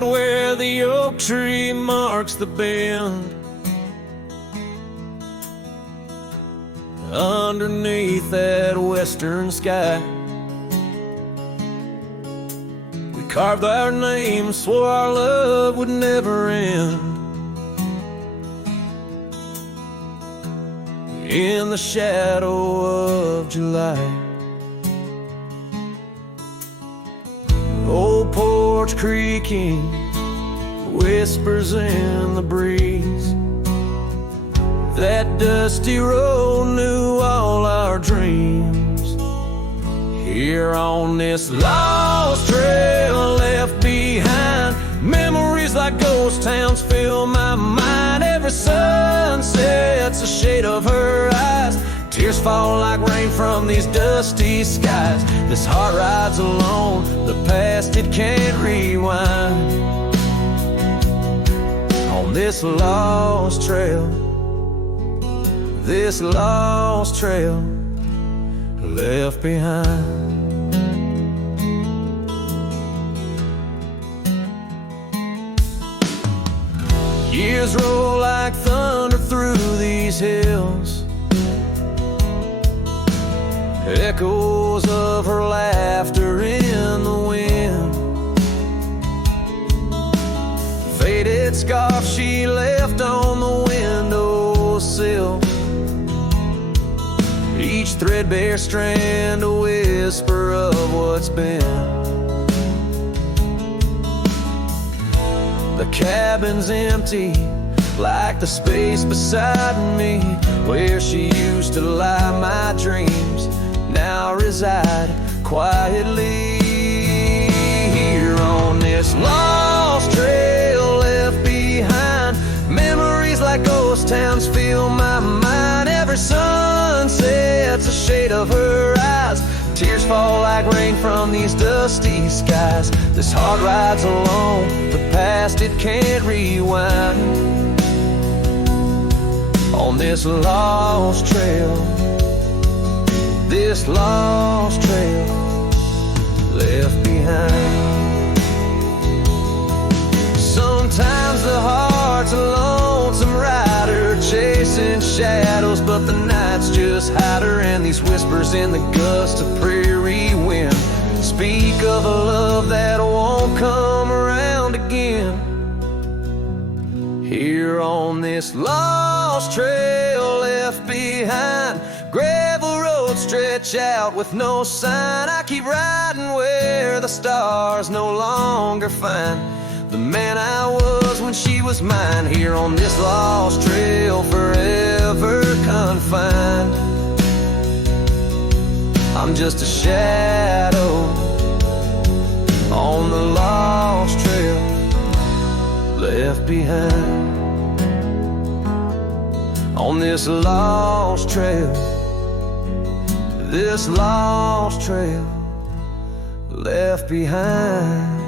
out where the oak tree marks the bend. Underneath that western sky, we carved our names, swore our love would never end. In the shadow of July, old porch creaking, whispers in the breeze. That dusty road knew all our dreams. Here on this lost trail left behind, memories like ghost towns fill my mind. Every sunset's a shade of her eyes. Tears fall like rain from these dusty skies. This heart rides alone, the past it can't rewind. On this lost trail, this lost trail left behind. Years roll like thunder through these hills, echoes of her laughter in the wind. Faded scarf she left on the windowsill, each threadbare strand a whisper of what's been. The cabin's empty, like the space beside me, where she used to lie my dreams now reside quietly. Here on this lost trail left behind, memories like ghost towns fill my mind. Every sunset's a shade of her eyes. Tears fall like rain from these dusty skies. This heart rides alone, the past it can't rewind. On this lost trail, this lost trail left behind. Sometimes the heart's a lonesome rider, chasing shadows, but the night's just hide her. And these whispers in the gust of prairie wind speak of a love that won't come around again. Here on this lost trail left behind, gravel roads stretch out with no sign. I keep riding where the stars no longer find the man I was when she was mine. Here on this lost trail, forever confined, I'm just a shadow on the lost trail left behind. On this lost trail, this lost trail left behind.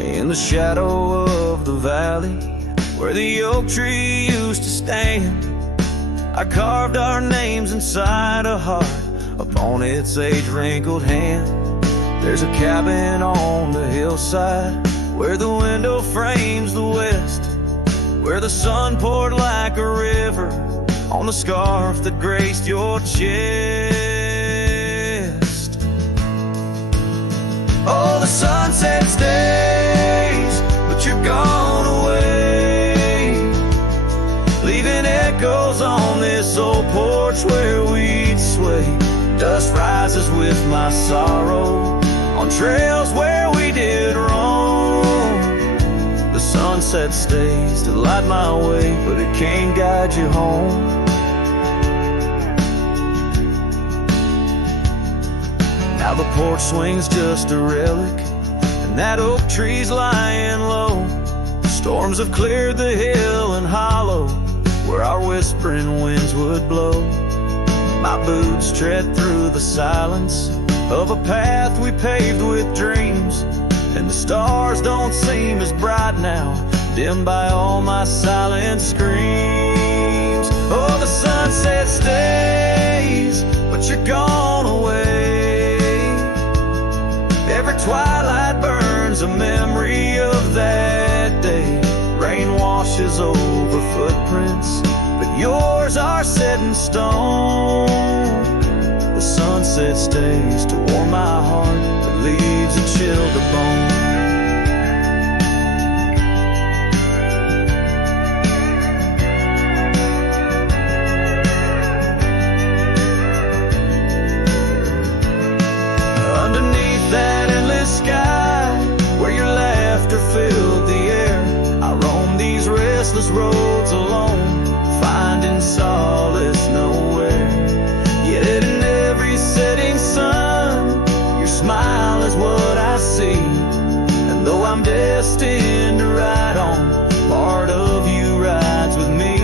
In the shadow of the valley where the oak tree used to stand, I carved our names inside a heart upon its age-wrinkled hand. There's a cabin on the hillside where the window frames the west, where the sun poured like a river on the scarf that graced your chest. Oh, the sunset stays, but you're gone away, leaving echoes on this old porch where we'd sway. Dust rises with my sorrow on trails where we did wrong. The sunset stays to light my way, but it can't guide you home. Now the porch swing's just a relic, and that oak tree's lying low. Storms have cleared the hill and hollow where our whispering winds would blow. My boots tread through the silence of a path we paved with dreams, and the stars don't seem as bright now, dimmed by all my silent screams. Oh, the sunset stays, but you're gone away. Every twilight burns a memory of that day. Rain washes over footprints, but yours are set in stone. The sunset stays to warm my heart, but leaves a chill to bone. Underneath that endless sky, where your laughter filled the air, I roam these restless roads alone, finding solace nowhere. Yet in every setting sun, your smile is what I see. And though I'm destined to ride on, part of you rides with me.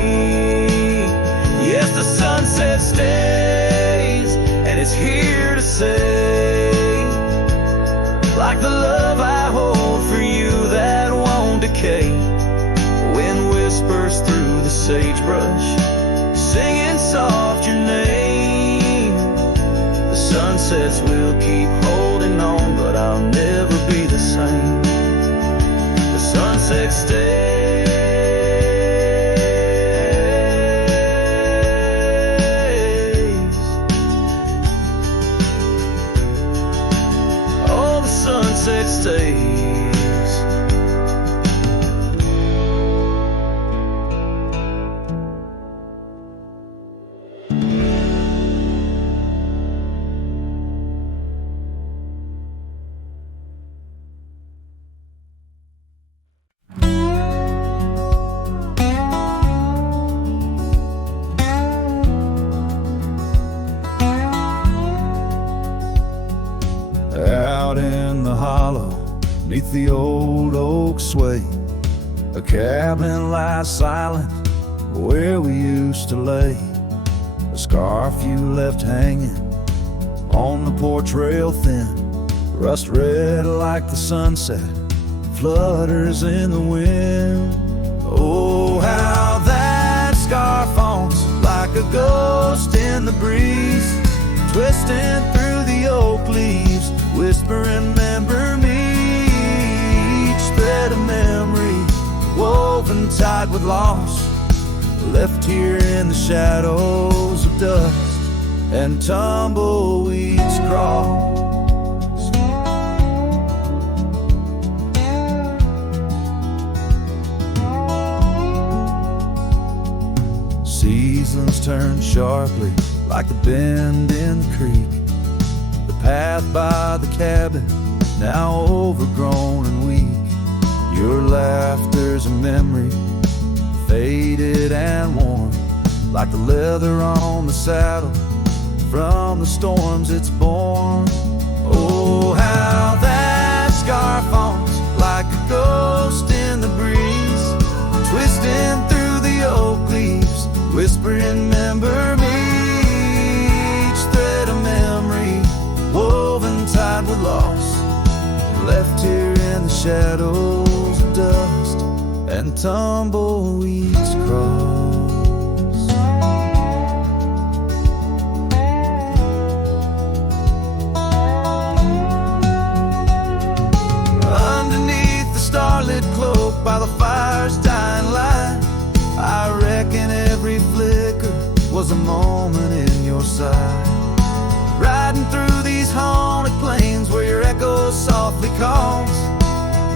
Yes, the sunset stays, and it's here to say, like the love I hold for you that won't decay. Wind whispers through the sagebrush, singing soft your name. The sunsets will keep holding on, but I'll never be the same. The sunset stays. Oh, the sunset stays. Out in the hollow, neath the old oak sway, a cabin lies silent where we used to lay. A scarf you left hanging on the porch rail thin, rust red like the sunset, flutters in the wind. Oh, how that scarf haunts like a ghost in the breeze, twisting through the oak leaves, whispering, remember me. Each thread of memory, woven tight with loss, left here in the shadows of dust and tumbleweeds cross. Seasons turn sharply like the bend in the creek. The path by the cabin, now overgrown and weak. Your laughter's a memory, faded and worn, like the leather on the saddle, from the storms it's born. Oh, how that scarf haunts like a ghost in the breeze, twisting through the oak leaves, whispering, remember me. Woven tied with loss, left here in the shadows of dust and tumbleweeds cross. Underneath the starlit cloak by the fire's dying light, I reckon every flicker was a moment in your sight. Riding through these haunted plains where your echo softly calls,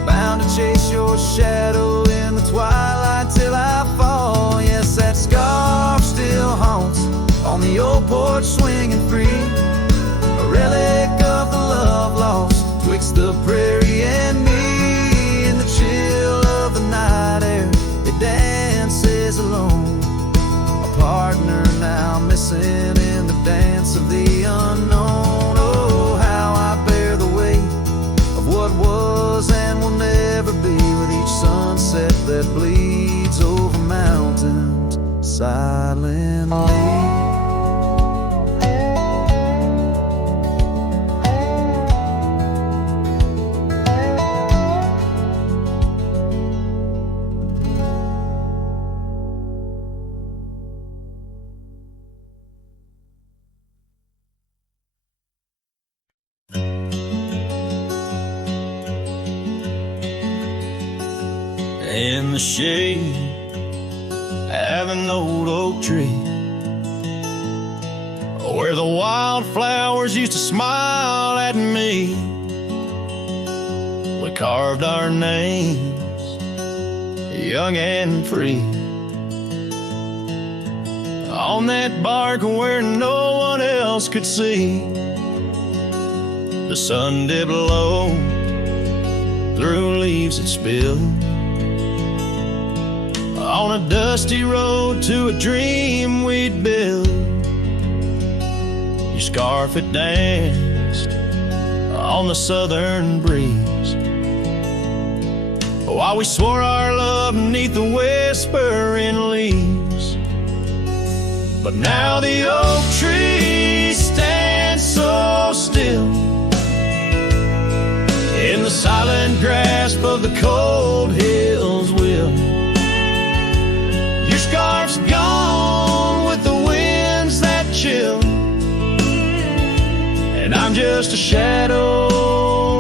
bound to chase your shadow in the twilight till I fall. Yes, that scarf still haunts on the old porch swinging free, a relic of the love lost twixt the prairie and me. In the chill of the night air, it dances alone, a partner now missing in the dance of the unknown. Oh, how sunset that bleeds over mountains silently. In the shade of an old oak tree, where the wildflowers used to smile at me, we carved our names, young and free, on that bark where no one else could see. The sun dipped low through leaves that spilled on a dusty road to a dream we'd build. Your scarf it danced on the southern breeze, while we swore our love beneath the whispering leaves. But now the oak tree stands so still in the silent grasp of the cold hills will. Your scarf's gone with the winds that chill, and I'm just a shadow,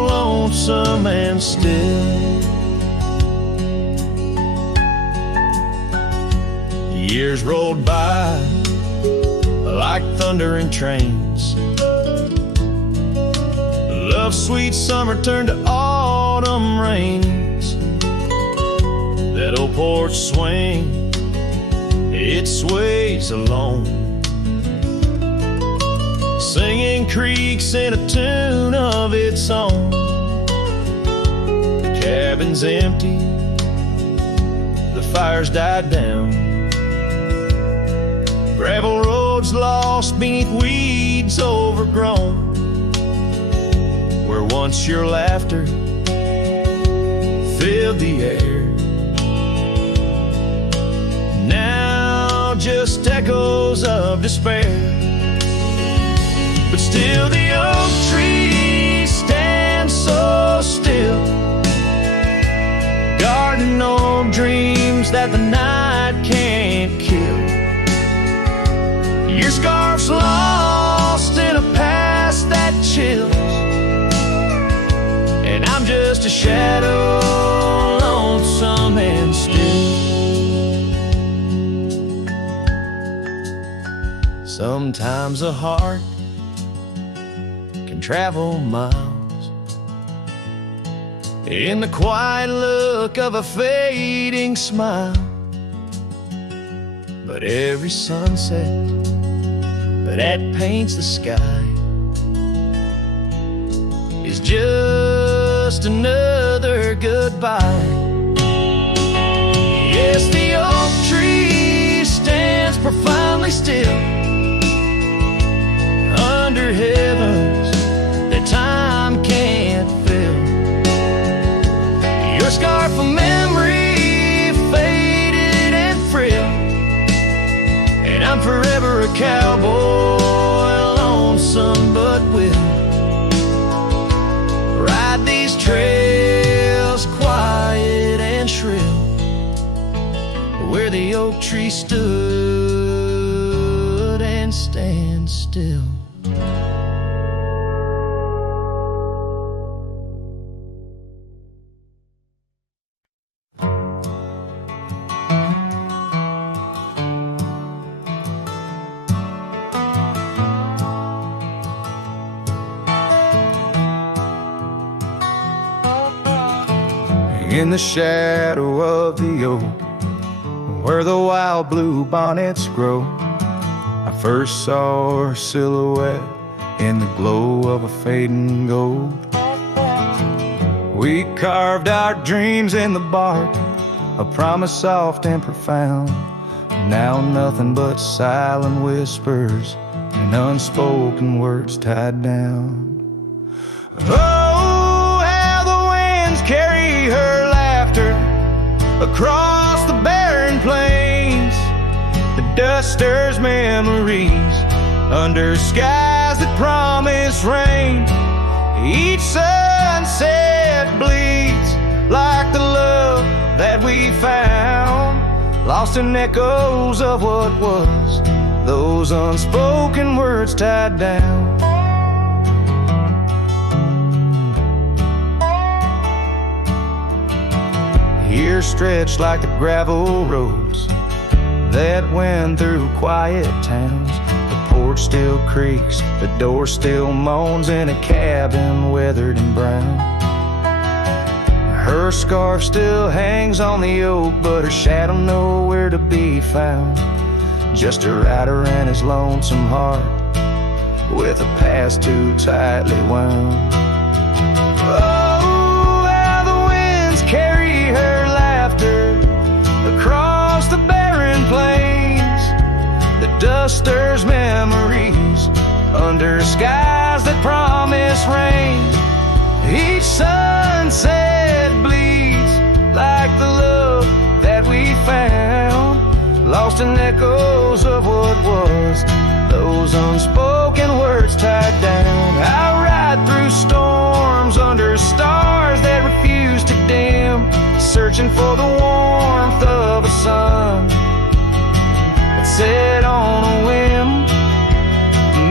lonesome and still. Years rolled by like thundering trains. Love's sweet summer turned to autumn rains. That old porch swing, it sways alone, singing creaks in a tune of its own. The cabin's empty, the fire's died down, gravel roads lost beneath weeds overgrown, where once your laughter filled the air, now just echoes of despair. But still the oak tree stands so still, guarding old dreams that the night can't kill. Your scarf's lost in a past that chills, and I'm just a shadow, lonesome and still. Sometimes a heart can travel miles in the quiet look of a fading smile, but every sunset that paints the sky is just another goodbye. Yes, the oak tree stands profoundly still under heavens that time can't fill. Your scarf of memory faded and frail, and I'm forever a cowboy, lonesome but will ride these trails quiet and shrill, where the oak tree stood and stands still. In the shadow of the oak, where the wild blue bonnets grow, I first saw her silhouette in the glow of a fading gold. We carved our dreams in the bark, a promise soft and profound. Now nothing but silent whispers and unspoken words tied down. Oh, how the winds carry her laughter across the barren plains. The dust stirs memories under skies that promise rain. Each sunset bleeds like the love that we found, lost in echoes of what was, those unspoken words tied down. Here stretched like the gravel roads that went through quiet towns. The porch still creaks, the door still moans in a cabin weathered and brown. Her scarf still hangs on the oak, but her shadow nowhere to be found. Just a rider and his lonesome heart, with a past too tightly wound. Oh, how the winds carry her laughter across the barren plains. The dust stirs memories under skies that promise rain. Each sunset bleeds like the love that we found, lost in echoes of what was, those unspoken words tied down. I ride through storms under stars that refuse to dim, searching for the warmth of a sun that set on a whim.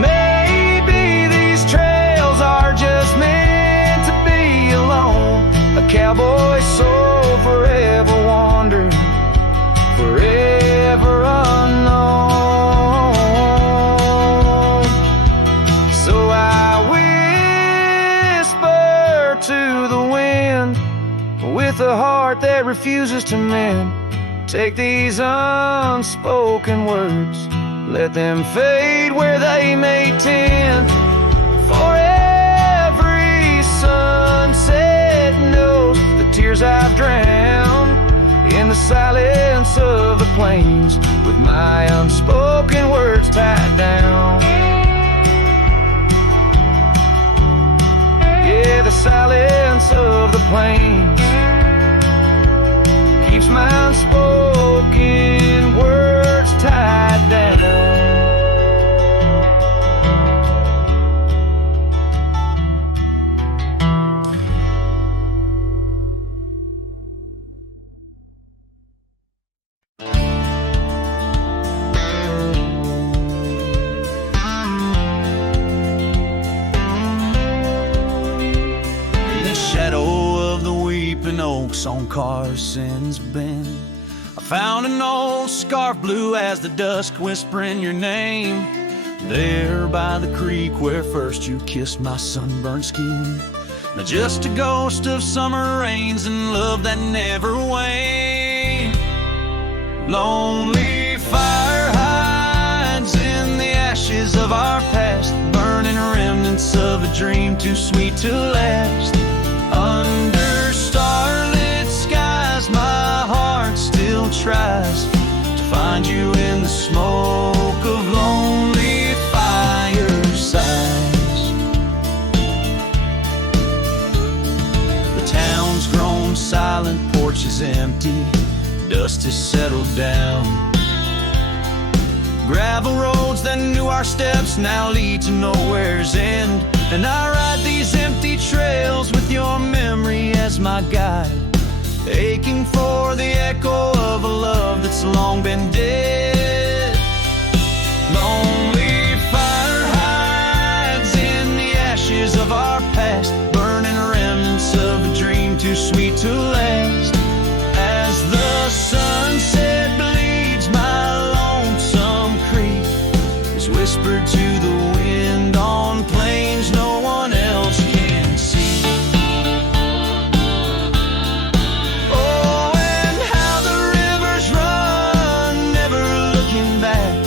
Maybe these trails are just meant to be alone. A cowboy soul forever wandering, forever unknown. So I whisper to the wind with a heart that refuses to mend. Take these unspoken words, let them fade where they may tend. For every sunset knows the tears I've drowned in the silence of the plains, with my unspoken words tied down. Yeah, the silence of the plains keeps my unspoken words tied down. Oaks on Carson's Bend, I found an old scarf blue as the dusk whispering your name. There by the creek where first you kissed my sunburned skin. Now just a ghost of summer rains and love that never waned. Lonely fire hides in the ashes of our past, burning remnants of a dream too sweet to last. Under starlit skies, my heart still tries to find you in the smoke of lonely firesides. The town's grown silent, porch is empty, dust has settled down. Gravel roads that knew our steps now lead to nowhere's end. And I ride these empty trails with your memory as my guide, aching for the echo of a love that's long been dead. Lonely fire hides in the ashes of our past, burning remnants of a dream too sweet to last. As the sunset bleeds, my lonesome creek is whispered to the wind on plains no one else can see. Oh, and how the rivers run, never looking back,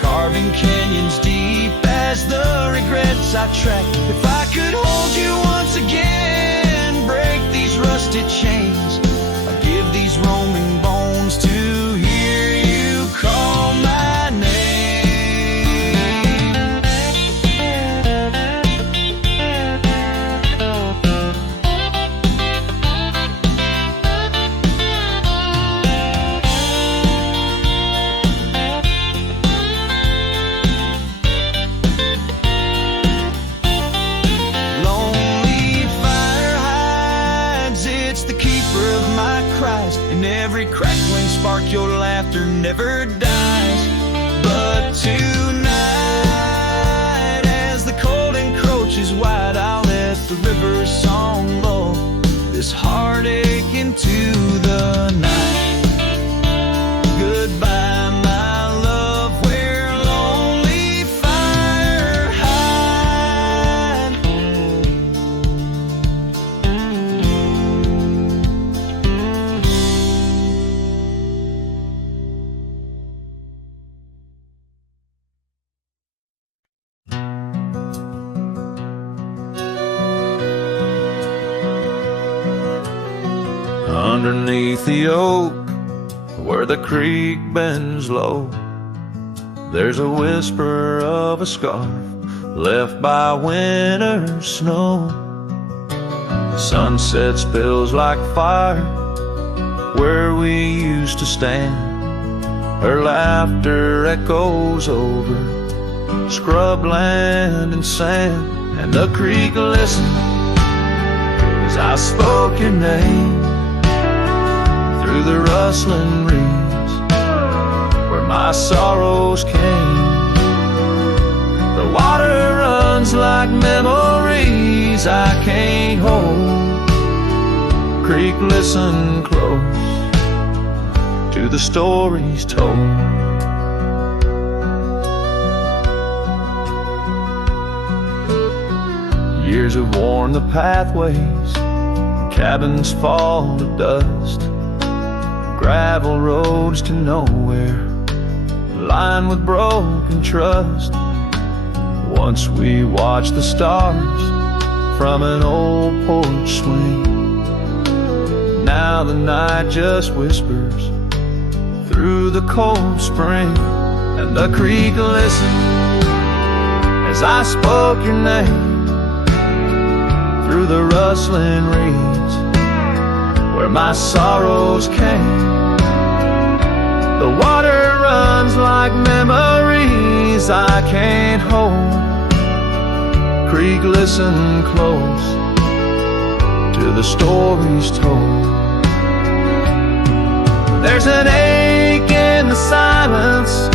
carving canyons deep as the regrets I track. If I could hold you once again, break these rusted chains, I'd give these roaming bones to hear you call my name. every crackling spark, your laughter never dies. But tonight, as the cold encroaches wide, I'll let the river's song lull this heartache into the night. Goodbye, my love, where lonely fire hide. Underneath the oak, where the creek bends low, there's a whisper of a scarf left by winter's snow. The sunset spills like fire where we used to stand. Her laughter echoes over scrubland and sand. And the creek listened as I spoke your name through the rustling reeds where my sorrows came. The water runs like memories I can't hold. Creek, listen close to the stories told. Years have worn the pathways, cabins fall to dust, gravel roads to nowhere, lined with broken trust. Once we watched the stars from an old porch swing. Now the night just whispers through the cold spring. And the creek listened as I spoke your name through the rustling reeds where my sorrows came. The water runs like memories I can't hold. Creek, listen close to the stories told. There's an ache in the silence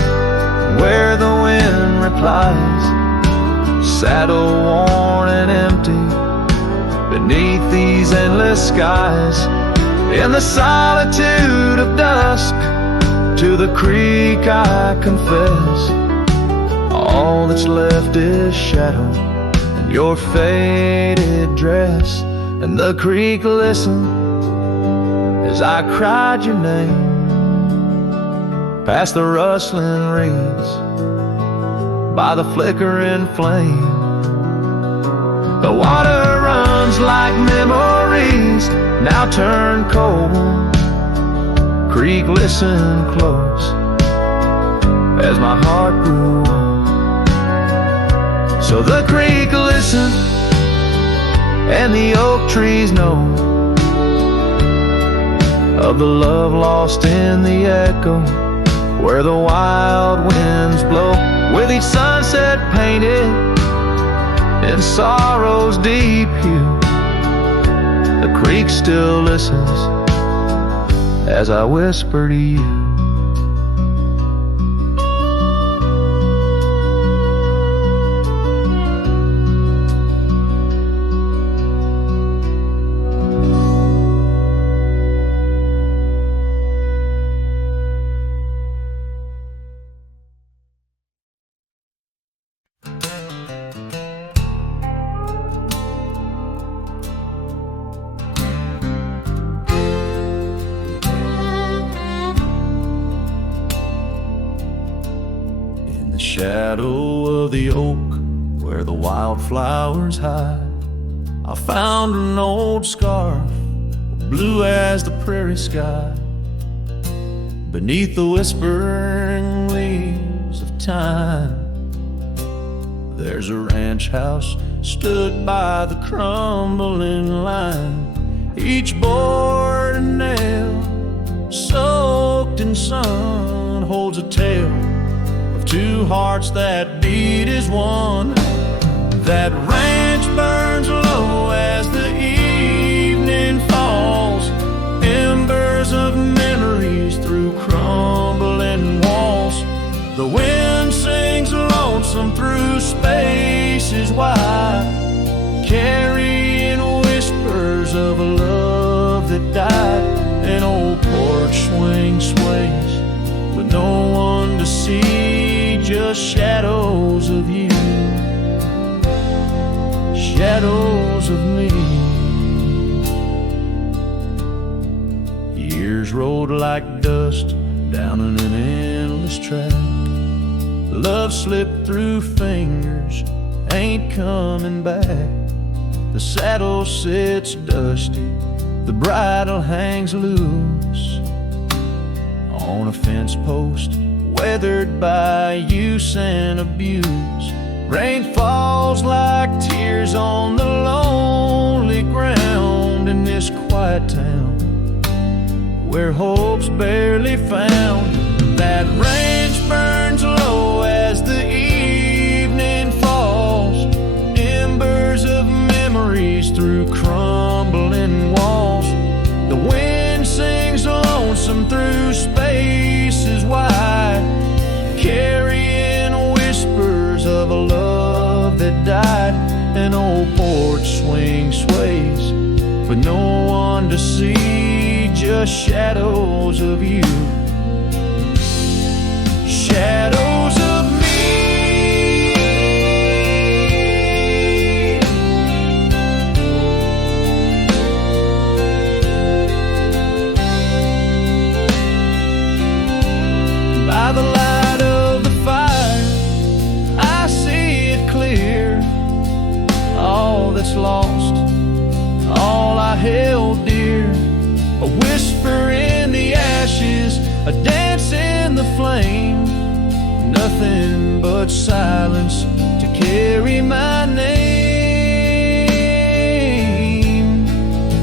where the wind replies, saddle worn and empty beneath these endless skies. In the solitude of dusk, to the creek I confess, all that's left is shadow and your faded dress. And the creek listened as I cried your name past the rustling reeds by the flickering flame. The water runs like memories now turn cold. Creek, listen close as my heart grew old. So the creek listened and the oak trees know of the love lost in the echo where the wild winds blow. With each sunset painted in sorrow's deep hue, the creek still listens as I whisper to you. Shadow of the oak where the wildflowers hide, I found an old scarf, blue as the prairie sky, beneath the whispering leaves of time. There's a ranch house stood by the crumbling line, each board and nail soaked in sun holds a tale of two hearts that beat as one. That ranch burns low as the evening falls, embers of memory spaces wide, carrying whispers of a love that died. An old porch swing sways with no one to see, just shadows of you, shadows of me. Years rolled like dust down in an endless track. Love slipped through fingers, ain't coming back. The saddle sits dusty, the bridle hangs loose on a fence post, weathered by use and abuse. Rain falls like tears on the lonely ground in this quiet town where hope's barely found. That ranch burns low as the evening falls, embers of memories through crumbling walls. The wind sings lonesome through spaces wide, carrying whispers of a love that died. An old porch swing sways with no one to see, just shadows of you, shadows of me. By the light of the fire, I see it clear. All that's lost, all I held dear. A whisper in the ashes, a dance in the flame. Nothing but silence to carry my name.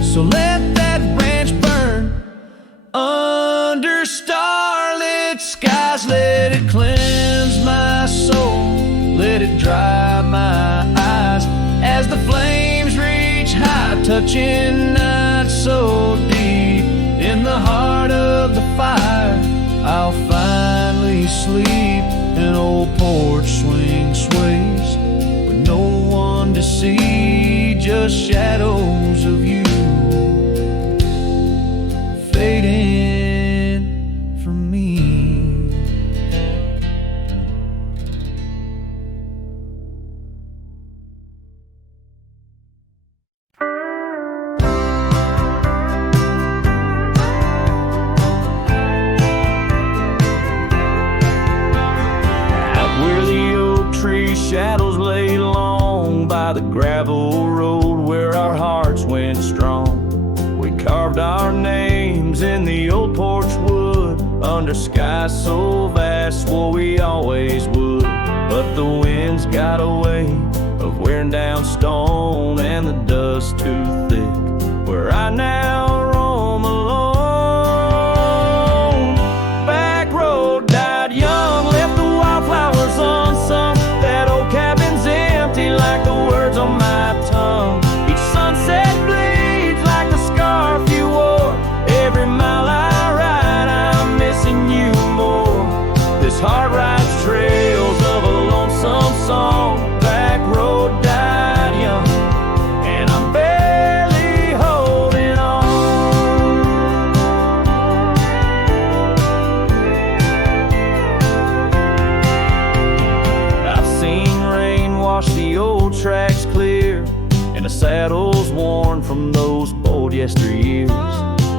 So let that branch burn under starlit skies. Let it cleanse my soul, let it dry my eyes as the flames reach high, touching not so deep. In the heart of the fire, I'll finally sleep. An old porch swing sways with no one to see, just shadows of you fading from me. Shadows lay long by the gravel road where our hearts went strong. We carved our names in the old porch wood under skies so vast, swore we always would. But the winds got a way of wearing down stone and the dust too thick, where I now roam alone. Back road died young, left the wildflowers unsung. That old cabin's empty like the words on my tongue. Each sunset bleeds like the scarf you wore. Every mile I ride, I'm missing you more. This heart rides trails of a lonesome song. Back road died young, and I'm barely holding on. I've seen rain wash the old tracks clear, and the saddles worn from those bold yesteryears.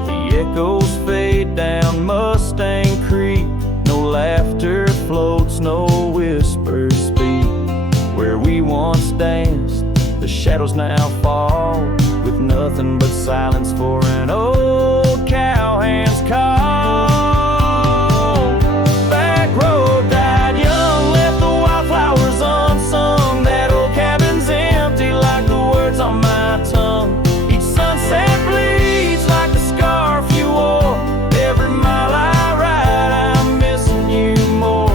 The echoes fade down Mustang Creek. No laughter floats, no whispers speak. Where we once danced, the shadows now fall, with nothing but silence for an old cowhand's call. Back road died young, left the wildflowers unsung. That old cabin's empty like the words on my tongue. Each sunset bleeds like the scarf you wore. Every mile I ride, I'm missing you more.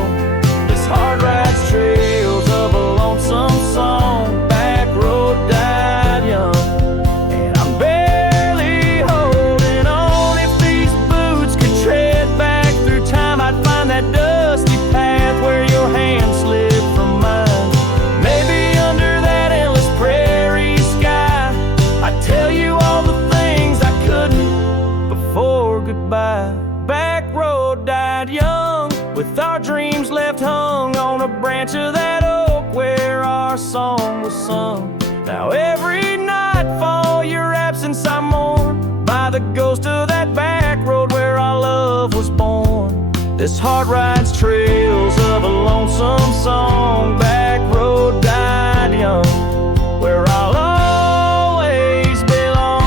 This heart rides trails of a lonesome song. Back road died young, and I'm barely holding on. If these boots could road died young, with our dreams left hung on a branch of that oak where our song was sung. Now every nightfall your absence I mourn, by the ghost of that back road where our love was born. This heart rides trails of a lonesome song, back road died young, where I'll always belong.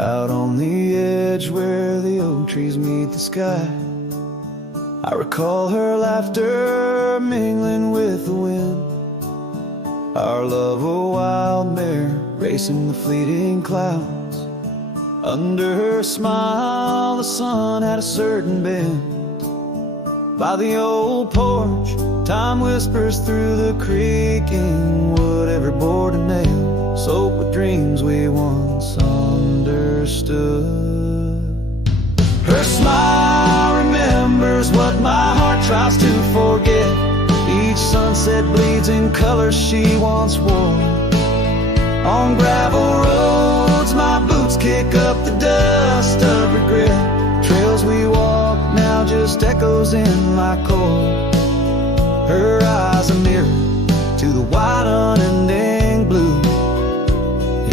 Out on the edge where the oak trees meet the sky, I recall her laughter mingling with the wind. Our love a wild mare racing the fleeting clouds. Under her smile the sun had a certain bend. By the old porch time whispers through the creaking wood, every board and nail soaked with dreams we once understood. Her smile remembers what my heart tries to forget. Each sunset bleeds in colors she once wore. On gravel roads my boots kick up the dust of regret. Trails we walk now just echoes in my core. Her eyes a mirror to the wide unending blue.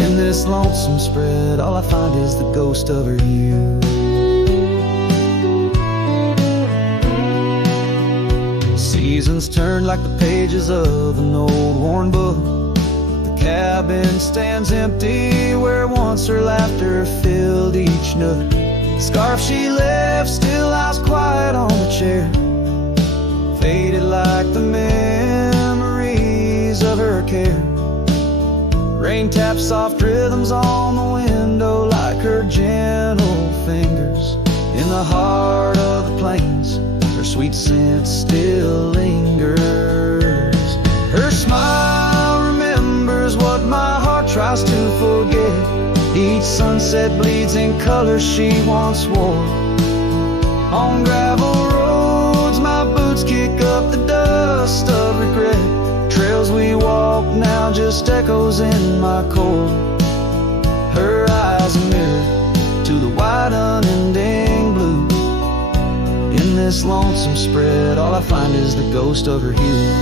In this lonesome spread all I find is the ghost of her youth. Seasons turn like the pages of an old worn book. The cabin stands empty where once her laughter filled each nook. The scarf she left still lies quiet on the chair, faded like the memories of her care. Rain taps soft rhythms on the window like her gentle fingers. In the heart of the plains her sweet scent still lingers. Her smile remembers what my heart tries to forget. Each sunset bleeds in colors she once wore. On gravel roads my boots kick up the dust of regret. Trails we walk now just echoes in my core. Her eyes a mirror to the wide unending blue. In this lonesome spread all I find is the ghost of her hue.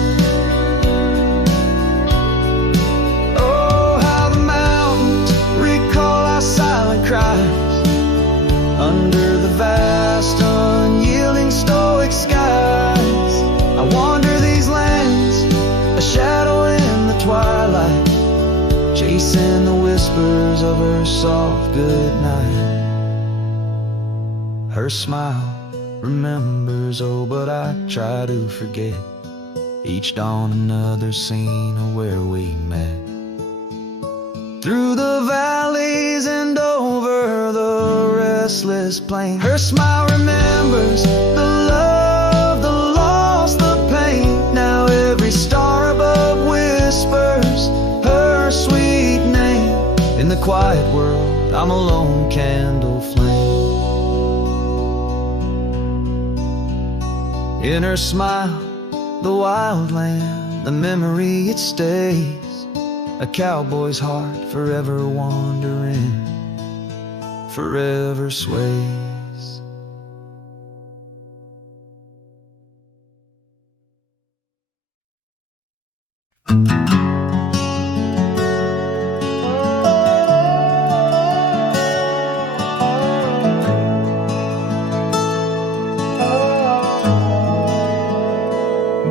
Oh, how the mountains recall our silent cries under the vast unyielding stoic skies. I wander these lands, a shadow in the twilight, chasing the whispers of her soft goodnight. Her smile remembers, oh, but I try to forget. Each dawn another scene of where we met. Through the valleys and over the restless plain, her smile remembers the love, the loss, the pain. Now every star above whispers her sweet name. In the quiet world I'm a lone candle flame. In her smile, the wild land, the memory it stays. A cowboy's heart forever wandering, forever sways.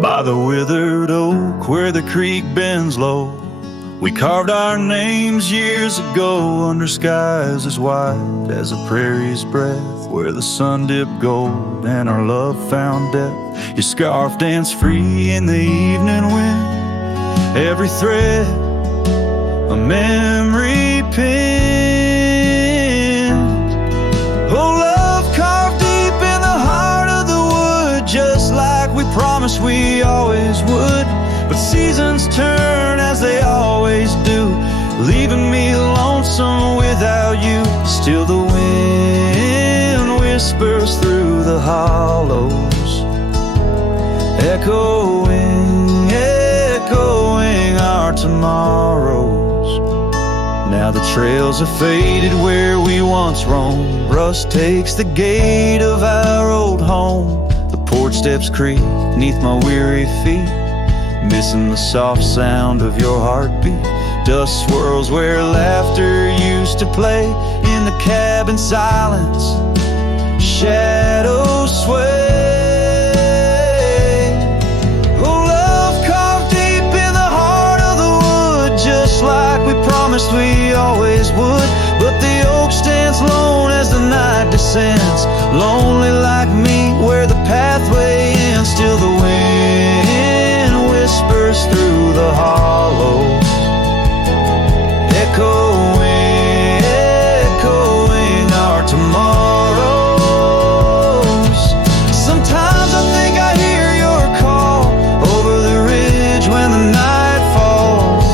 By the withered oak where the creek bends low, we carved our names years ago under skies as wide as a prairie's breath, where the sun dipped gold and our love found depth. Your scarf danced free in the evening wind, every thread a memory pinned. Oh, love promised we always would. But seasons turn as they always do, leaving me lonesome without you. Still the wind whispers through the hollows, echoing, echoing our tomorrows. Now the trails have faded where we once roamed. Rust takes the gate of our old home. The porch steps creak neath my weary feet, missing the soft sound of your heartbeat. Dust swirls where laughter used to play. In the cabin silence, shadows sway. Oh, love carved deep in the heart of the wood, just like we promised we always would. But the oak stands lone as the night descends, lonely like me where the pathway ends. Still the wind whispers through the hollows, echoing, echoing our tomorrows. Sometimes I think I hear your call over the ridge when the night falls.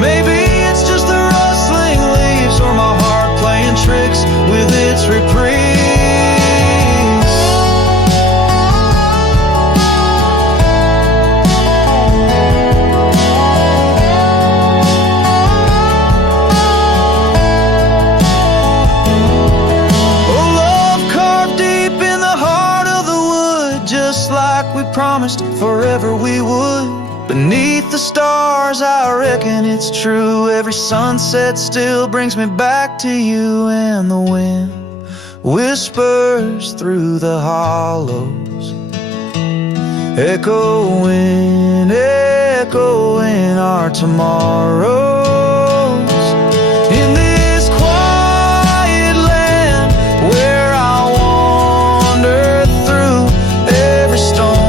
Maybe it's just the rustling leaves or my heart playing tricks with its reprise. Promised forever we would. Beneath the stars, I reckon it's true. Every sunset still brings me back to you. And the wind whispers through the hollows, echoing, echoing our tomorrows. In this quiet land where I wander through, every stone,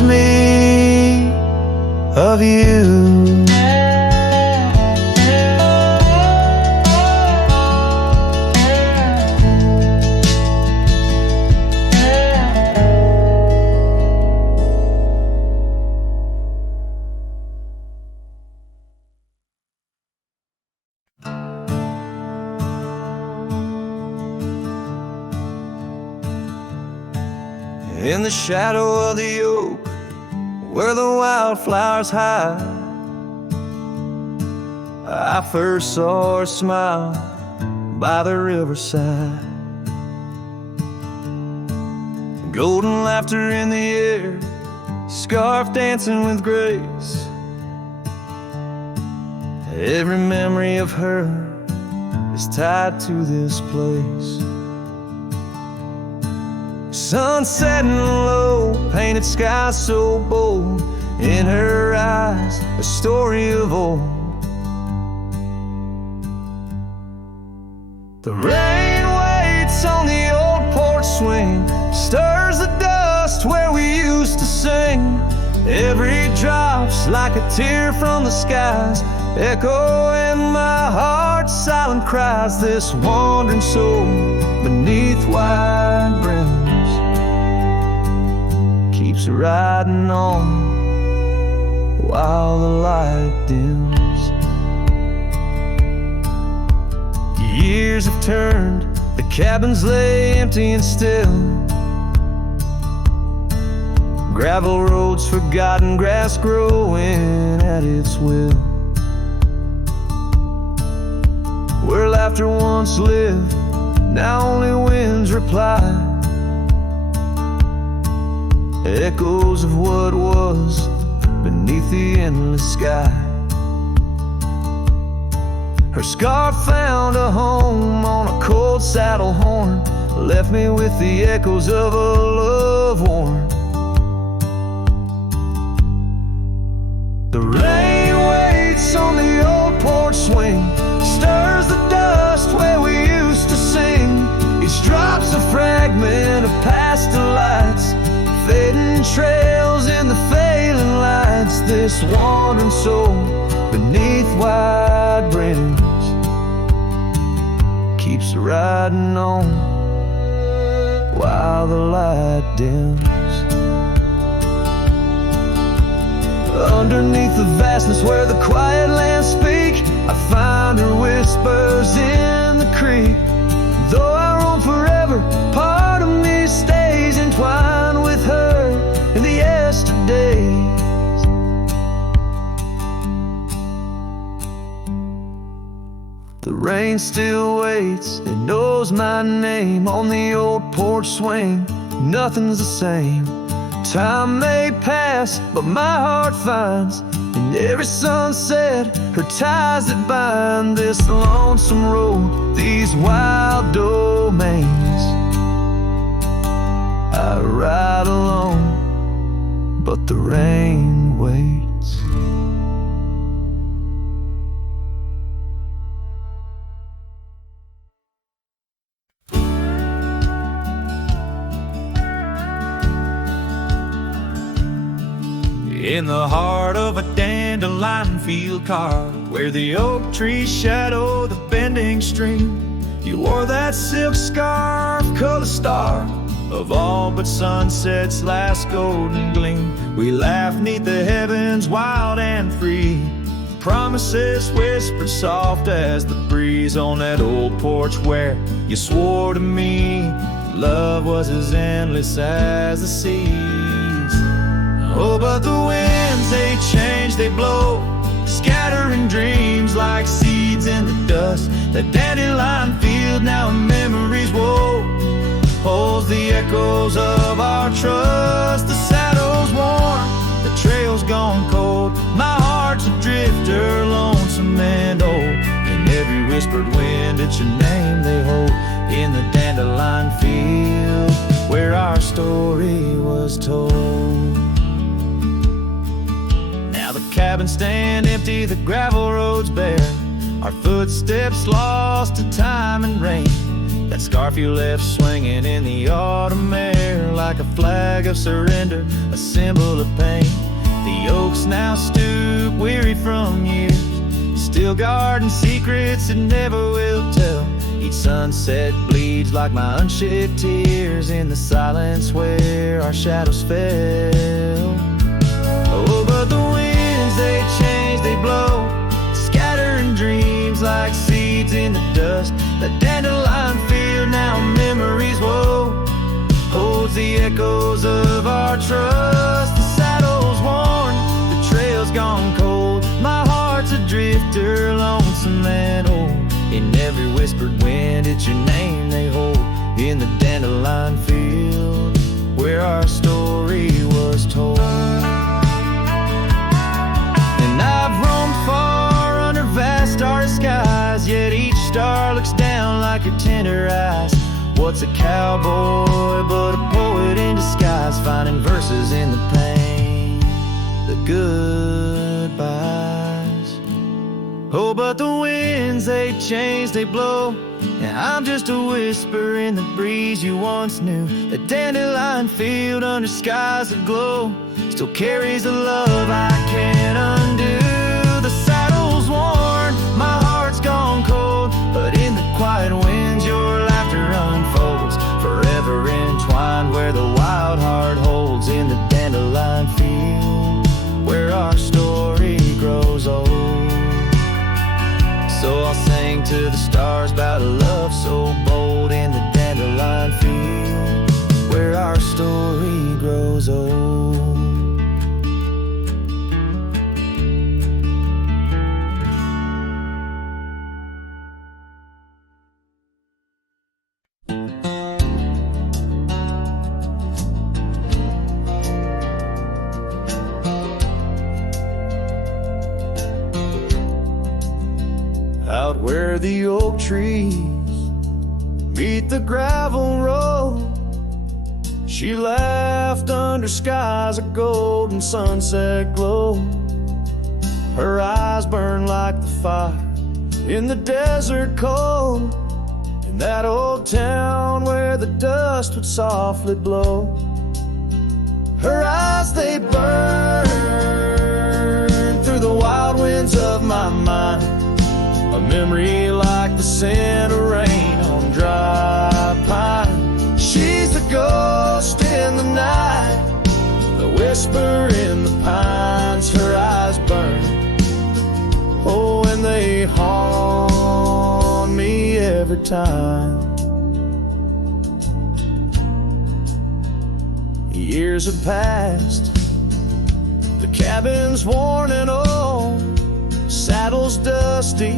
me of you. In the shadow of the oak where the wildflowers hide, I first saw her smile by the riverside. Golden laughter in the air, scarf dancing with grace. Every memory of her is tied to this place. Sun setting low, painted sky so bold. In her eyes, a story of old. The rain waits on the old porch swing, stirs the dust where we used to sing. Every drop's like a tear from the skies, echo in my heart's silent cries. This wandering soul beneath wide brims keeps riding on while the light dims. Years have turned, the cabins lay empty and still. Gravel roads forgotten, grass growing at its will. Where laughter once lived, now only winds reply. Echoes of what was beneath the endless sky. Her scarf found a home on a cold saddle horn, left me with the echoes of a love worn. The rain waits on the old porch swing, stirs the dust where we used to sing. Each drop's a fragment of past delights, fading trails in the failing lights. This wandering soul beneath wide brims keeps riding on while the light dims. Underneath the vastness where the quiet lands speak, I find her whispers in the creek. Though I roam forever, part of me stays entwined with her in the yesterdays. The rain still waits, it knows my name on the old porch swing. Nothing's the same. Time may pass, but my heart finds in every sunset her ties that bind this lonesome road, these wild domains. I ride alone, but the rain waits. In the heart of a dandelion field carved, where the oak trees shadow the bending stream, you wore that silk scarf, color star of all but sunset's last golden gleam. We laughed 'neath the heavens wild and free, promises whispered soft as the breeze on that old porch where you swore to me love was as endless as the seas. Oh, but the winds, they change, they blow, scattering dreams like seeds in the dust. That dandelion field now in memories woe holds the echoes of our trust. The saddle's worn, the trail's gone cold, my heart's a drifter, lonesome and old. In every whispered wind, it's your name they hold in the dandelion field where our story was told. Now the cabins stand empty, the gravel roads bare, our footsteps lost to time and rain. That scarf you left swinging in the autumn air, like a flag of surrender, a symbol of pain. The oaks now stoop, weary from years, still guarding secrets that never will tell. Each sunset bleeds like my unshed tears in the silence where our shadows fell. Oh, but the winds, they change, they blow, scattering dreams like seeds in the dust. The dandelion field now memories woe holds the echoes of our trust. The saddle's worn, the trail's gone cold, my heart's a drifter, lonesome and old. In every whispered wind, it's your name they hold in the dandelion field where our story was told. And I've roamed far under vast starry skies, yet each star looks down like your tender eyes. What's a cowboy but a poet in disguise, finding verses in the pain, the goodbyes. Oh, but the winds, they change, they blow, and I'm just a whisper in the breeze you once knew. The dandelion field under skies that glow still carries a love I can't undo. The saddle's worn, my heart's gone cold, but in the quiet winds your laughter unfolds, forever entwined where the wild heart holds in the dandelion field where our story grows old. So I'll sing to the stars about a love so bold in the dandelion field where our story grows old. Out where the oak trees meet the gravel road, she laughed under skies of golden sunset glow. Her eyes burned like the fire in the desert cold, in that old town where the dust would softly blow. Her eyes, they burn through the wild winds of my mind, a memory like the scent of rain on dry pine. She's the whisper in the pines, her eyes burn. Oh, and they haunt me every time. Years have passed, the cabin's worn and old, saddle's dusty,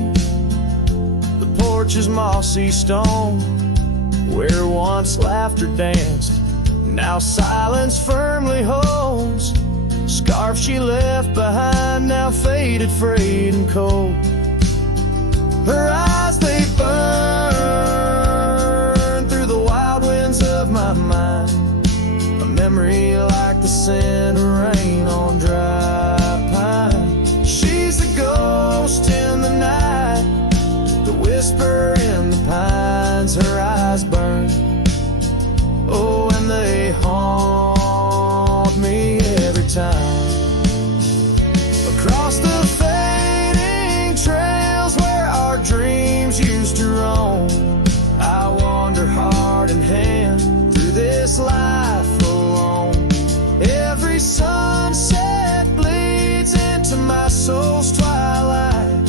the porch is mossy stone. Where once laughter danced, now silence firmly holds. Scarf she left behind, now faded, frayed and cold. Her eyes, they burn through the wild winds of my mind. A memory like the scent of rain on dry pine. She's the ghost in the night, the whisper in the pines. Her eyes burn, oh, and they haunt me every time. Across the fading trails where our dreams used to roam, I wander heart in hand through this life alone. Every sunset bleeds into my soul's twilight.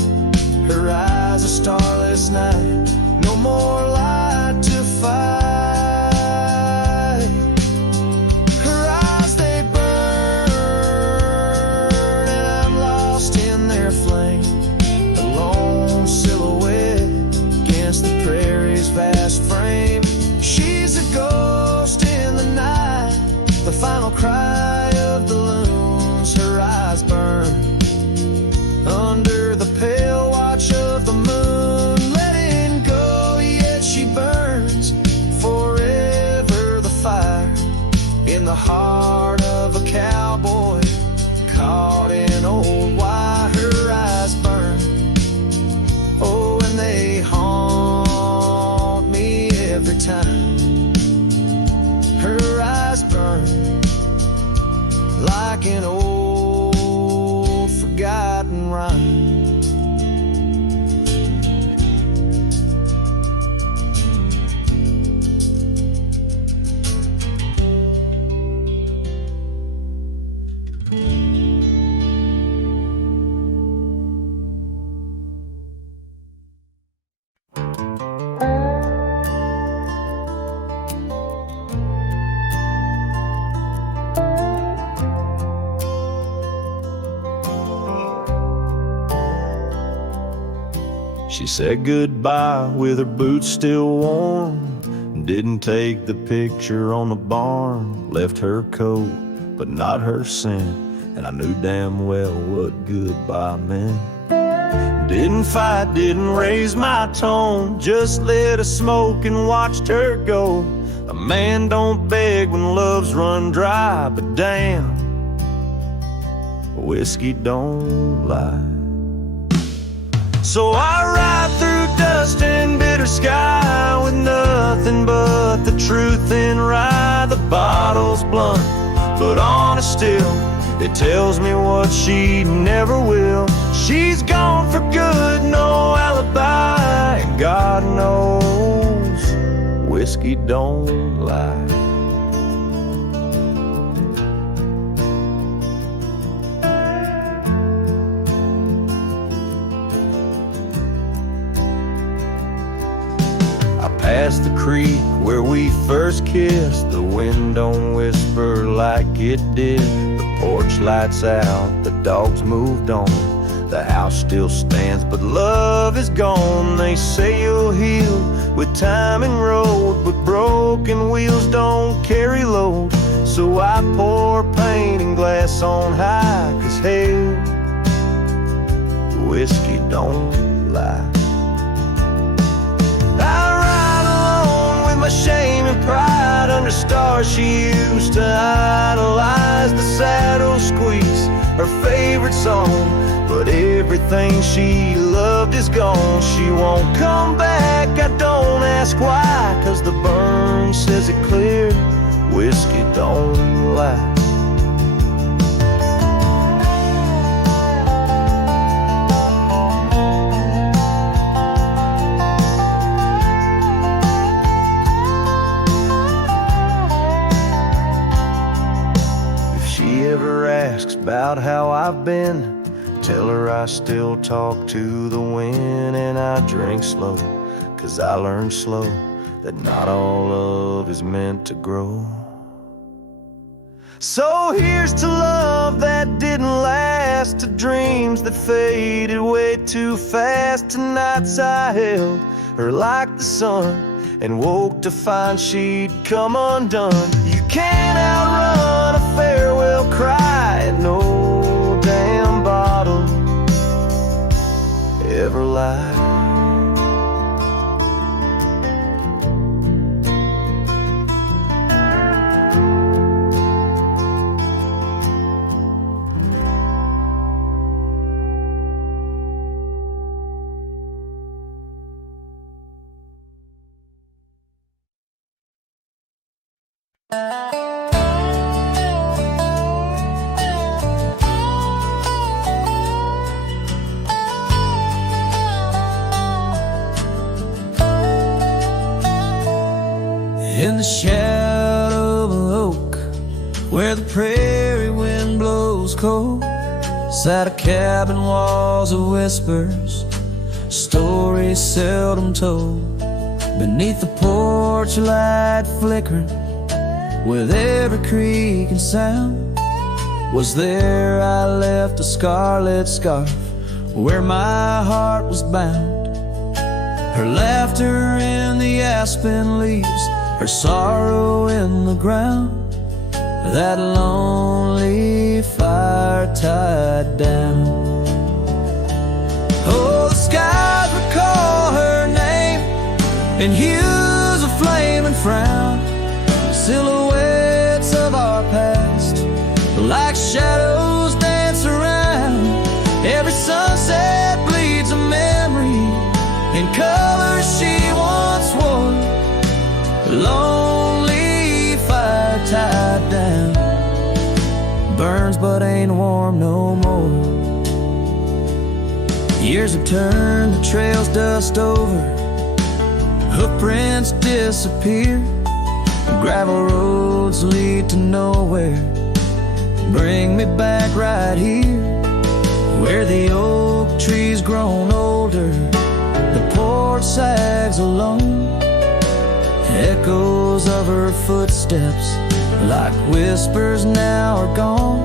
Her eyes a starless night, no more light to fight. Her eyes, they burn, and I'm lost in their flame. A lone silhouette against the prairie's vast frame. She's a ghost in the night, the final cry of the loons. Her eyes burn under the pale watch of the moon. Letting go, yet she burns forever. The fire in the heart of a cowboy caught in old wire. Her eyes burn, oh, and they haunt me every time. Her eyes burn like an old forgotten rhyme. She said goodbye with her boots still warm. Didn't take the picture on the barn. Left her coat, but not her scent. And I knew damn well what goodbye meant. Didn't fight, didn't raise my tone. Just lit a smoke and watched her go. A man don't beg when love's run dry. But damn, whiskey don't lie. So I ride through dust and bitter sky with nothing but the truth in rye. The bottle's blunt, but honest still. It tells me what she never will. She's gone for good, no alibi. And God knows whiskey don't lie. Past the creek where we first kissed, the wind don't whisper like it did. The porch lights out, the dogs moved on. The house still stands, but love is gone. They say you'll heal with time and road, but broken wheels don't carry load. So I pour paint and glass on high, 'cause hell, whiskey don't lie. My shame and pride under stars she used to idolize. The saddle squeaks, her favorite song, but everything she loved is gone. She won't come back, I don't ask why, 'cause the burn says it clear, whiskey don't lie. Ever about how I've been. Tell her I still talk to the wind, and I drink slow, 'cause I learned slow that not all love is meant to grow. So here's to love that didn't last, to dreams that faded way too fast, to nights I held her like the sun and woke to find she'd come undone. You can't outrun a farewell cry, and no damn bottle ever lied. In the shadow of an oak, where the prairie wind blows cold, sat a cabin, walls of whispers, stories seldom told. Beneath the porch light flickering, with every creak and sound, was there I left a scarlet scarf where my heart was bound. Her laughter in the aspen leaves, her sorrow in the ground, that lonely fire tied down. Oh, the skies recall her name in hues of flame and frown, silhouettes of our past, like shadows dance around. Every sunset bleeds a memory in colors she once wore. Lonely fire tied down, burns but ain't warm no more. Years have turned the trails dust over, hoofprints disappear, gravel roads lead to nowhere. Bring me back right here, where the oak tree's grown older, the porch sags alone. Echoes of her footsteps, like whispers, now are gone.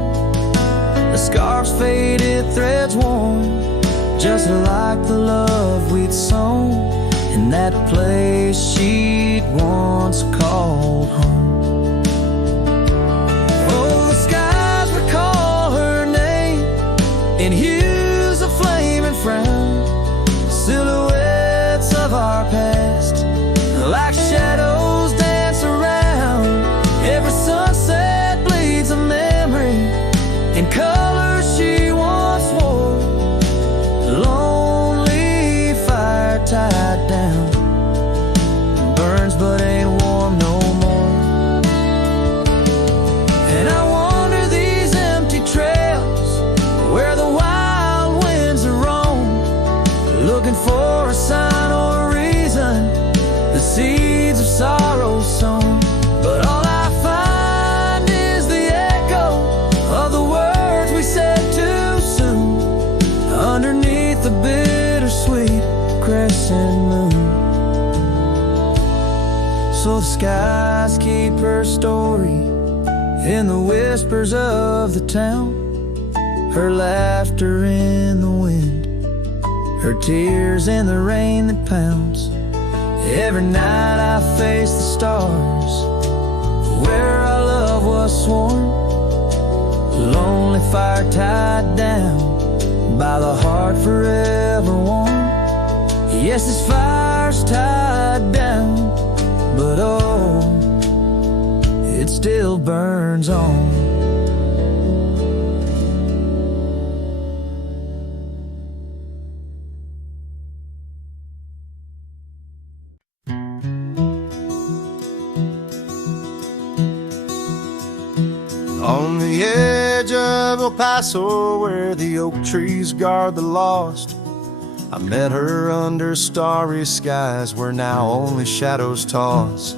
The scarf's faded, threads worn, just like the love we'd sown in that place she'd once called home. Oh, the skies recall her name in hues of flame and frown, silhouettes of our past, like shadows dance around. Every sunset bleeds a memory in colors she once wore. Lonely fire tied down, burns but ain't warm no more. And I wander these empty trails where the wild winds are roam, looking for a sign or a reason, the seeds of sorrow sown. But all I find is the echo of the words we said too soon, underneath the bittersweet crescent moon. So the skies keep her story in the whispers of the town, her laughter in the wind, her tears in the rain that pounds. Every night I face the stars, where our love was sworn. Lonely fire tied down by the heart forever warm. Yes, this fire's tied down, but oh, it still burns on. On the edge of El Paso, where the oak trees guard the lost, I met her under starry skies where now only shadows toss.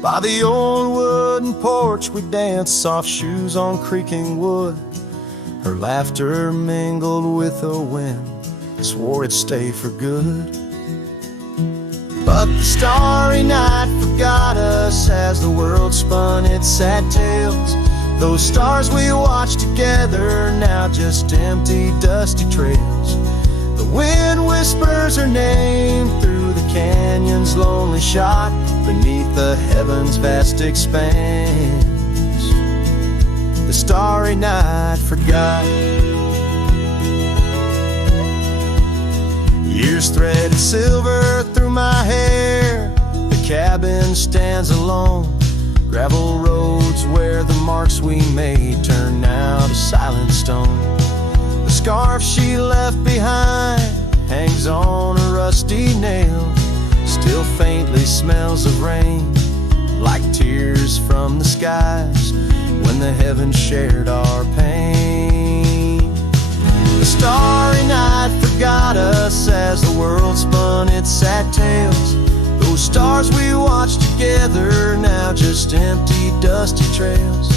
By the old wooden porch we danced, soft shoes on creaking wood, Her laughter mingled with the wind, swore it'd stay for good. But the starry night forgot us as the world spun its sad tales. Those stars we watched together, now just empty, dusty trails. The wind whispers her name through the canyon's lonely shot, beneath the heaven's vast expanse. The starry night forgot. Years threaded silver through my hair. The cabin stands alone. Gravel roads where the marks we made turn now to silent stone. The scarf she left behind hangs on a rusty nail. Still faintly smells of rain, like tears from the skies when the heavens shared our pain. The starry night forgot us as the world spun its sad tales. Those stars we watched together, now just empty, dusty trails.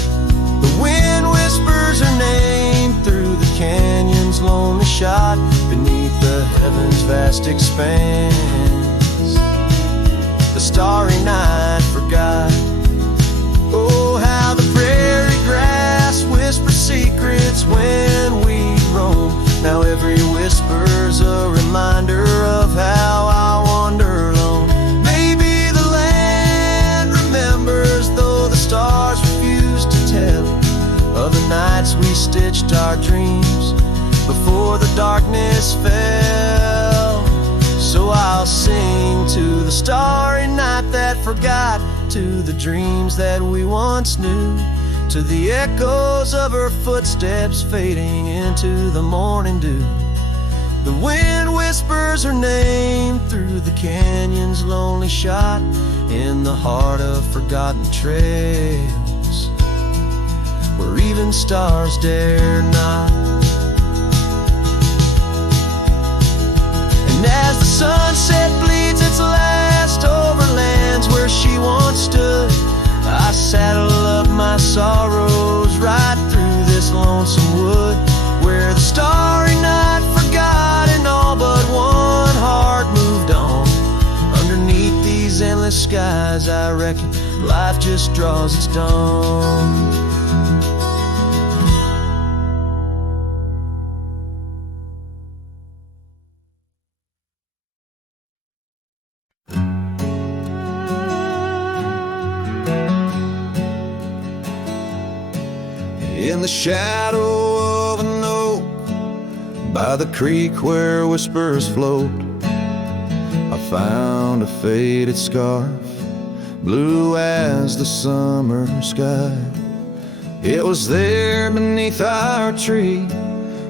The wind whispers her name through the canyon's lonely shot, beneath the heaven's vast expanse. The starry night forgot. Oh, how the prairie grass whispers secrets when we roam. Now every whisper's a reminder of how I wander alone. Maybe the land remembers, though the stars refuse to tell, of the nights we stitched our dreams before the darkness fell. So I'll sing to the starry night that forgot, to the dreams that we once knew, to the echoes of her footsteps fading into the morning dew. The wind whispers her name through the canyon's lonely shot, in the heart of forgotten trails, where even stars dare not. And as the sunset bleeds its last over lands where she once stood, I saddle up my sorrows right through this lonesome wood, where the starry night forgot and all but one heart moved on. Underneath these endless skies, I reckon life just draws its dawn. In the shadow of an oak, by the creek where whispers float, I found a faded scarf, blue as the summer sky. It was there beneath our tree,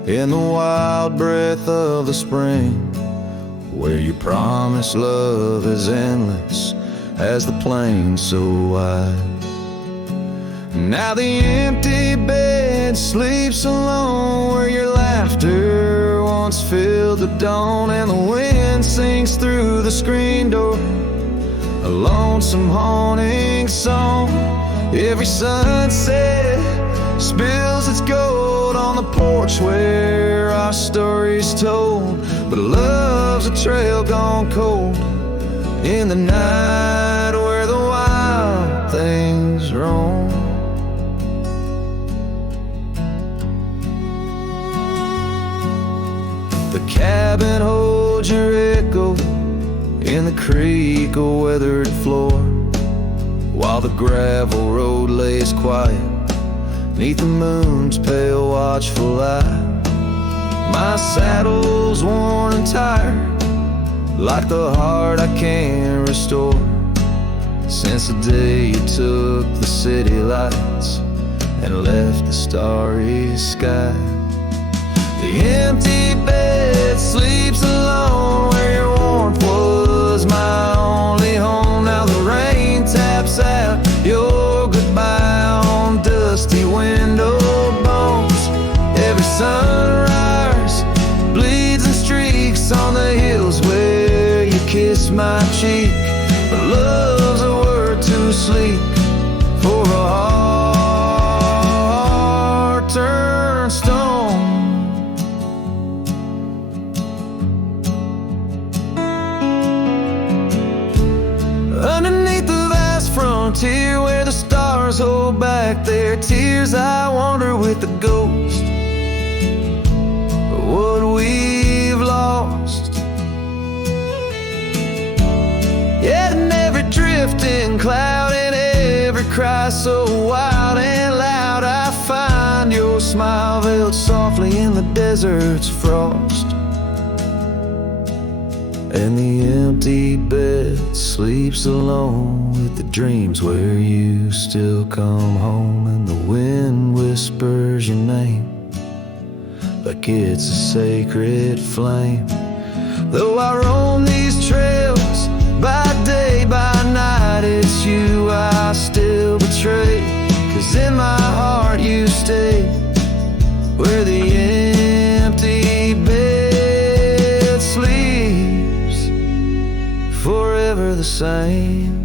in the wild breath of the spring, where you promise love is endless as the plain so wide. Now the empty bed sleeps alone, where your laughter once filled the dawn, and the wind sings through the screen door, a lonesome haunting song. Every sunset spills its gold on the porch where our story's told, but love's a trail gone cold in the night where the wild things roam. The cabin holds your echo in the creek, a weathered floor, while the gravel road lays quiet neath the moon's pale watchful eye. My saddle's worn and tired, like the heart I can't restore, since the day you took the city lights and left the starry sky. The empty bed sleeps alone, where your warmth was my only home. Now the rain taps out your goodbye on dusty window bones. Every sunrise bleeds and streaks on the hills where you kiss my cheek, but love's a word too sleep for a heart turned stone. frontier where the stars hold back their tears. I wander with the ghost of what we've lost. Yet in every drifting cloud and every cry so wild and loud, I find your smile veiled softly in the desert's frost. And the empty bed sleeps alone with the dreams where you still come home. And the wind whispers your name like it's a sacred flame. Though I roam these trails by day, by night, it's you I still betray. 'Cause in my heart you stay where the empty bed sleeps, forever the same.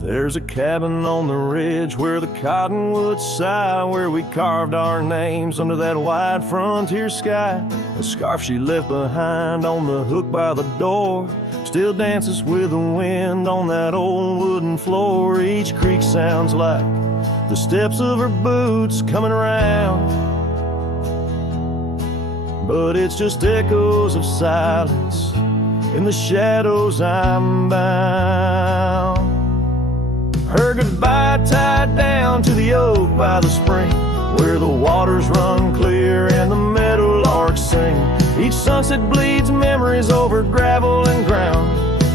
There's a cabin on the ridge where the cottonwoods sigh, where we carved our names under that wide frontier sky. The scarf she left behind on the hook by the door still dances with the wind on that old wooden floor. Each creak sounds like the steps of her boots coming around, but it's just echoes of silence in the shadows I'm bound. Her goodbye tied down to the oak by the spring, where the waters run clear and the meadowlarks sing. Each sunset bleeds memories over gravel and ground.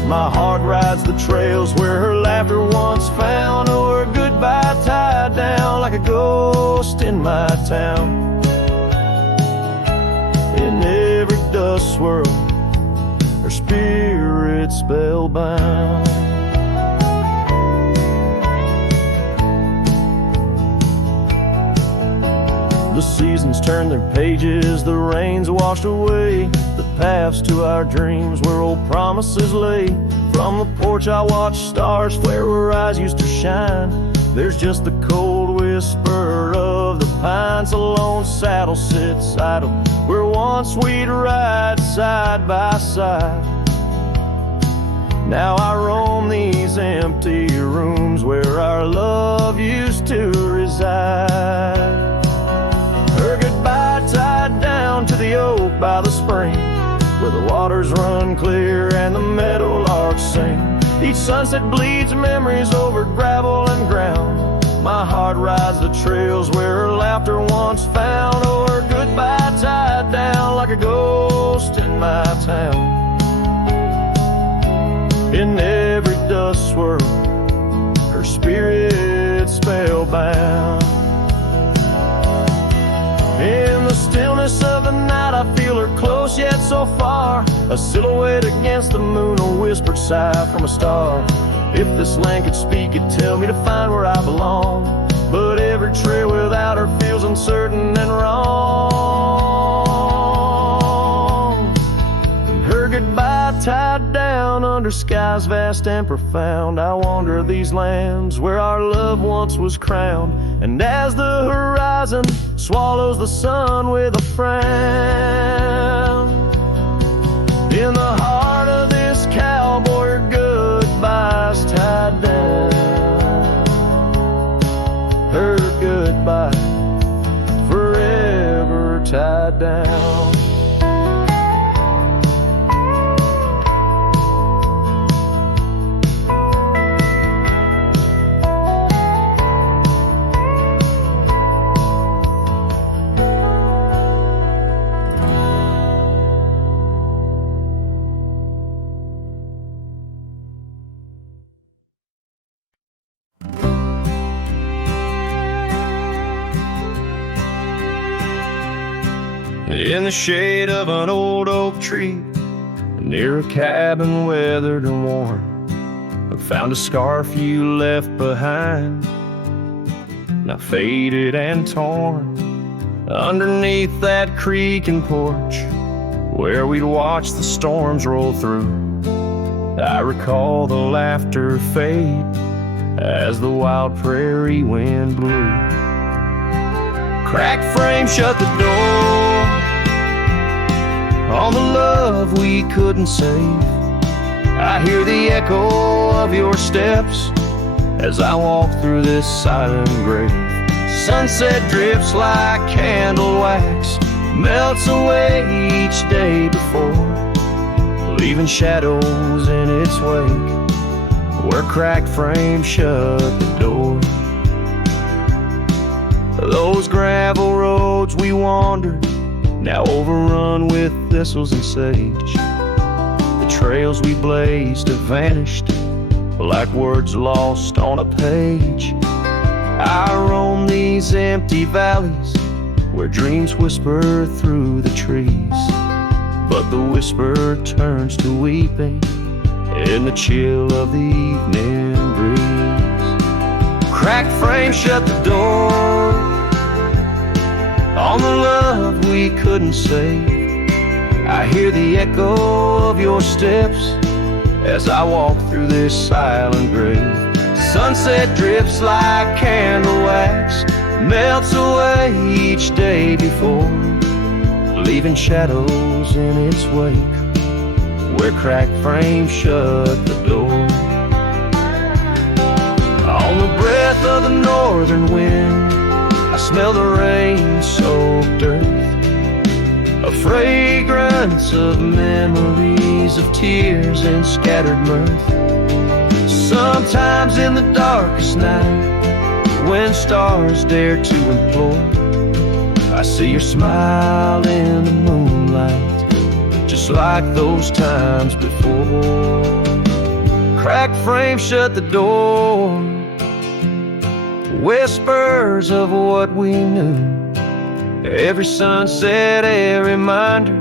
My heart rides the trails where her laughter once found. Oh, her goodbye tied down like a ghost in my town. In every dust swirl, her spirit spellbound. The seasons turn their pages, the rains washed away the paths to our dreams where old promises lay. From the porch I watch stars flare where eyes used to shine. There's just the cold whisper of the pines. A lone saddle sits idle where once we'd ride side by side. Now I roam these empty rooms where our love used to reside. Her goodbye tied down to the oak by the spring, where the waters run clear and the meadowlarks sing. Each sunset bleeds memories over gravel and ground. My heart rides the trails where her laughter once found. Oh, her goodbye tied down like a ghost in my town. In every dust swirl, her spirit spellbound. In the stillness of the night, I feel her close yet so far. A silhouette against the moon, a whispered sigh from a star. If this land could speak, it'd tell me to find where I belong. But every trail without her feels uncertain and wrong. And her goodbye tied down under skies vast and profound. I wander these lands where our love once was crowned. And as the horizon swallows the sun with a frown, in the heart of this cowboy, her goodbye's tied down. Her goodbye forever tied down. In the shade of an old oak tree, near a cabin weathered and worn, I found a scarf you left behind, now faded and torn. underneath that creaking porch, where we'd watch the storms roll through. I recall the laughter fade as the wild prairie wind blew. Cracked frame shut the door on the love we couldn't save. I hear the echo of your steps as I walk through this silent grave. Sunset drifts like candle wax, melts away each day before, leaving shadows in its wake where cracked frames shut the door. Those gravel roads we wandered, now overrun with thistles and sage. The trails we blazed have vanished like words lost on a page. I roam these empty valleys where dreams whisper through the trees, but the whisper turns to weeping in the chill of the evening breeze. Cracked frame shut the door on the love we couldn't save. I hear the echo of your steps as I walk through this silent grave. Sunset drifts like candle wax, melts away each day before, leaving shadows in its wake where cracked frames shut the door. On the breath of the northern wind, I smell the rain-soaked earth, a fragrance of memories of tears and scattered mirth. Sometimes in the darkest night, when stars dare to implore, I see your smile in the moonlight, just like those times before. Cracked frame shut the door, whispers of what we knew. Every sunset, a reminder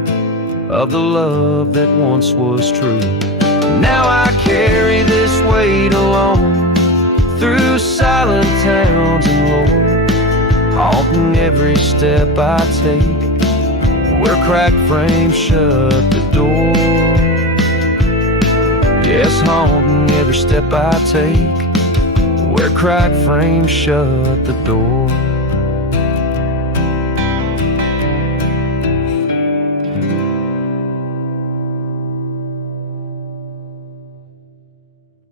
of the love that once was true. Now I carry this weight alone through silent towns and lore, haunting every step I take where cracked frames shut the door. Yes, haunting every step I take where cracked frames shut the door.